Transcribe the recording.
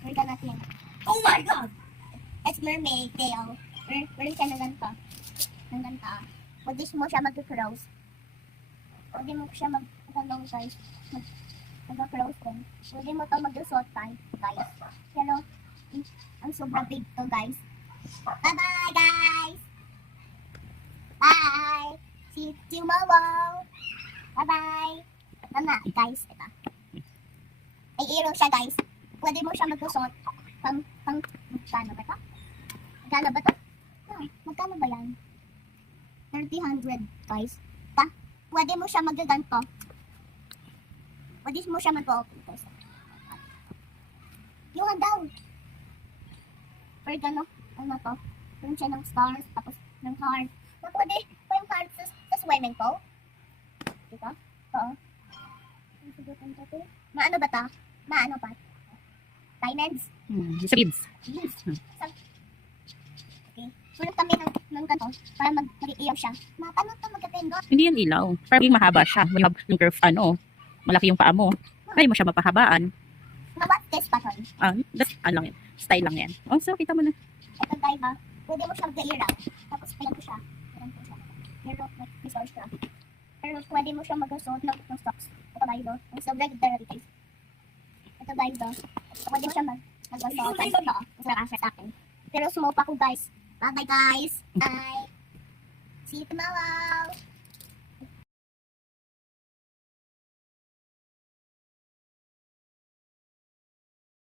We're gonna clean. Oh my God! It's mermaid tail. Meron siya ng ganito. Ng ganito. Pwede mo siya mag-cross. Pwede mo siya mag-long guys. Mag-cross din. Pwede mo ito mag-suot tayo, guys. Pero, ang sobrang big to, guys. Bye-bye, guys! Bye! See you tomorrow! Bye-bye! Mama, guys, ito. Ay, iro siya, guys. Pwede mo siya mag-suot. Magkano ba ito? Magkano ba ito? Magkano ba yan? 300, guys. Pwede mo siya magaganto. Pwede mo siya mag-open, guys. Yung daw. Pero gano, ano to? Meron siya ng stars, tapos ng heart. Na pwede pa yung heart sa swimming pool. Dito? Oo. Maano ba ta? Maano pa? Diamonds? Beads. Yes. Okay. Sulit kami ng ganito para mag-iiyaw siya. Paano ito magkapindot? Hindi yan ilaw. Parang yung mahaba siya. When you have yung curve, malaki yung paa mo. Kaya mo siya mapahabaan. What this pattern? That's, lang yan. Style lang yan. Oh, so, kita mo na. Ito guys ha. Pwede mo siyang gairaw. Tapos pilan ko siya. Pero may source siya. Pero pwede mo siyang mag-suot ng socks. Ito guys o. Ang sobrang regular guys. Ito guys o. Pwede mo siyang mag-suot. Ito. Masarap kasi sa akin. Pero smoke ako guys. Bye bye guys. Bye. See you tomorrow.